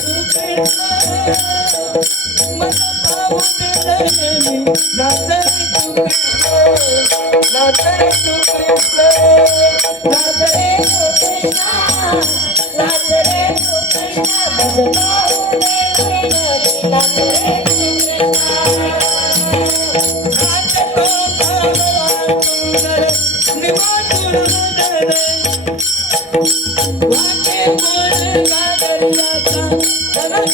तू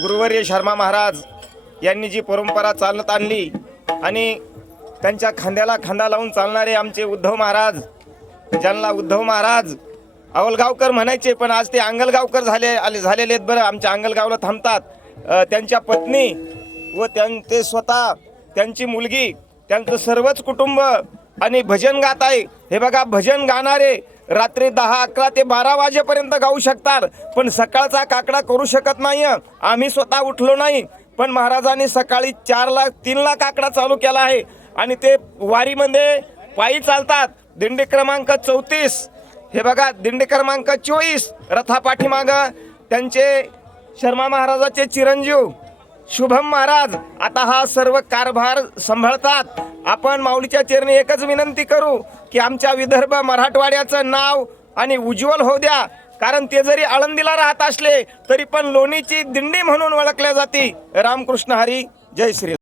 गुरुवर्य शर्मा महाराज यांनी जी परंपरा चालत आणली आणि त्यांच्या खांद्याला खांदा लावून चालणारे आमचे उद्धव महाराज ज्यांना उद्धव महाराज अवलगावकर म्हणायचे पण आज ते अंगलगावकर झाले आले झालेले आहेत बरं. आमच्या अंगलगावला थांबतात. त्यांच्या पत्नी व त्यां ते स्वतः त्यांची मुलगी त्यांचं सर्वच कुटुंब आणि भजन गात आहे. हे बघा भजन गाणारे रात्री दहा अकरा ते बारा वाजेपर्यंत गाऊ शकतात पण सकाळचा काकडा करू शकत नाही. आम्ही स्वतः उठलो नाही पण महाराजांनी सकाळी चार लाख तीन लाख चालू केला आहे. आणि ते वारीमध्ये पायी चालतात. दिंडी क्रमांक चौतीस. हे बघा दिंडी क्रमांक चोवीस. रथापाठीमाग त्यांचे शर्मा महाराजाचे चिरंजीव. शुभम महाराज आता हा सर्व कारभार सांभाळतात. आपण माऊलीच्या चेरणी एकच विनंती करू की आमच्या विदर्भ मराठवाड्याचं नाव आणि उज्ज्वल होऊ द्या. कारण ते जरी आळंदीला राहत असले तरी पण लोणीची दिंडी म्हणून ओळखल्या जाते. रामकृष्ण हरी जय श्री